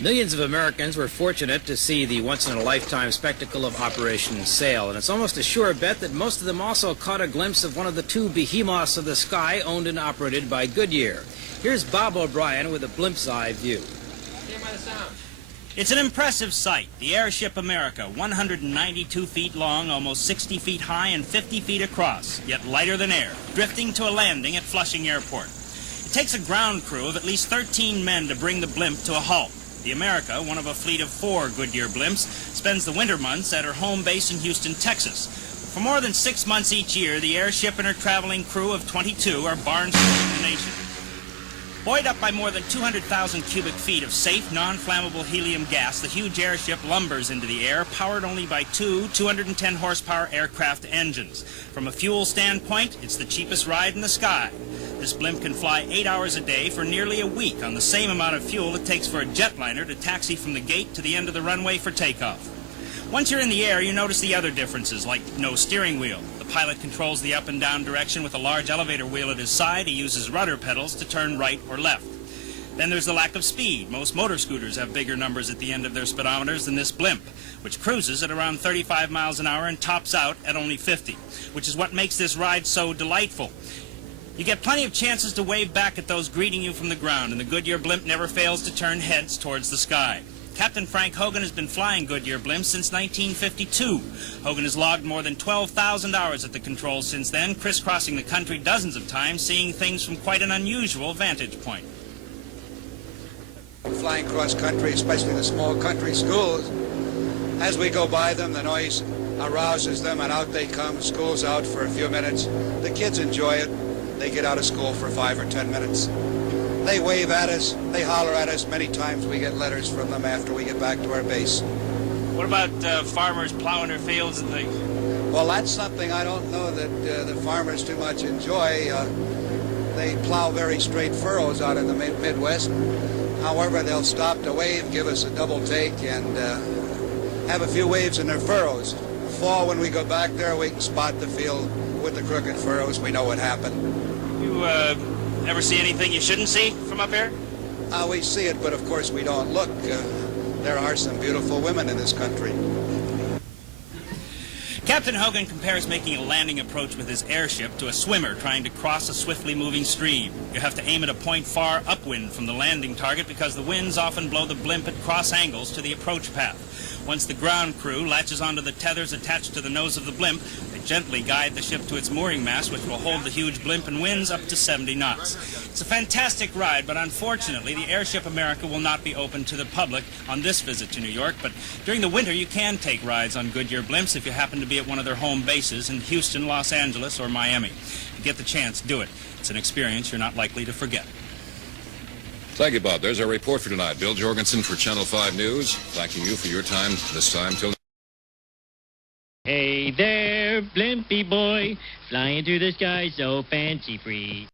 Millions of Americans were fortunate to see the once-in-a-lifetime spectacle of Operation Sail, and it's almost a sure bet that most of them also caught a glimpse of one of the two behemoths of the sky owned and operated by Goodyear. Here's Bob O'Brien with a blimp's eye view. It's an impressive sight. The airship America, 192 feet long, almost 60 feet high, and 50 feet across, yet lighter than air, drifting to a landing at Flushing Airport. It takes a ground crew of at least 13 men to bring the blimp to a halt. The America, one of a fleet of 4 Goodyear blimps, spends the winter months at her home base in Houston, Texas. For more than 6 months each year, the airship and her traveling crew of 22 are barnstorming the nation. Buoyed up by more than 200,000 cubic feet of safe, non-flammable helium gas, the huge airship lumbers into the air, powered only by two 210-horsepower aircraft engines. From a fuel standpoint, it's the cheapest ride in the sky. This blimp can fly 8 hours a day for nearly a week on the same amount of fuel it takes for a jetliner to taxi from the gate to the end of the runway for takeoff. Once you're in the air, you notice the other differences, like no steering wheel. The pilot controls the up and down direction with a large elevator wheel at his side. He uses rudder pedals to turn right or left. Then there's the lack of speed. Most motor scooters have bigger numbers at the end of their speedometers than this blimp, which cruises at around 35 miles an hour and tops out at only 50, which is what makes this ride so delightful. You get plenty of chances to wave back at those greeting you from the ground, and the Goodyear blimp never fails to turn heads towards the sky. Captain Frank Hogan has been flying Goodyear blimps since 1952. Hogan has logged more than 12,000 hours at the controls since then, crisscrossing the country dozens of times, seeing things from quite an unusual vantage point. Flying cross country, especially the small country schools, as we go by them, the noise arouses them, and out they come. School's out for a few minutes. The kids enjoy it. They get out of school for 5 or 10 minutes. They wave at us, they holler at us. Many times we get letters from them after we get back to our base. What about farmers plowing their fields and things? Well, that's something I don't know that the farmers too much enjoy. They plow very straight furrows out in the Midwest. However, they'll stop to wave, give us a double take, and have a few waves in their furrows. Fall, when we go back there, we can spot the field with the crooked furrows. We know what happened. You ever see anything you shouldn't see from up here? We see it, but of course we don't look. There are some beautiful women in this country. Captain Hogan compares making a landing approach with his airship to a swimmer trying to cross a swiftly moving stream. You have to aim at a point far upwind from the landing target because the winds often blow the blimp at cross angles to the approach path. Once the ground crew latches onto the tethers attached to the nose of the blimp, they gently guide the ship to its mooring mast, which will hold the huge blimp in winds up to 70 knots. It's a fantastic ride, but unfortunately, the airship America will not be open to the public on this visit to New York. But during the winter, you can take rides on Goodyear blimps if you happen to be at one of their home bases in Houston, Los Angeles, or Miami. If you get the chance, do it. It's an experience you're not likely to forget. Thank you, Bob. There's our report for tonight. Bill Jorgensen for Channel 5 News. Thanking you for your time this time till... Hey there, blimpy boy, flying through the sky so fancy-free.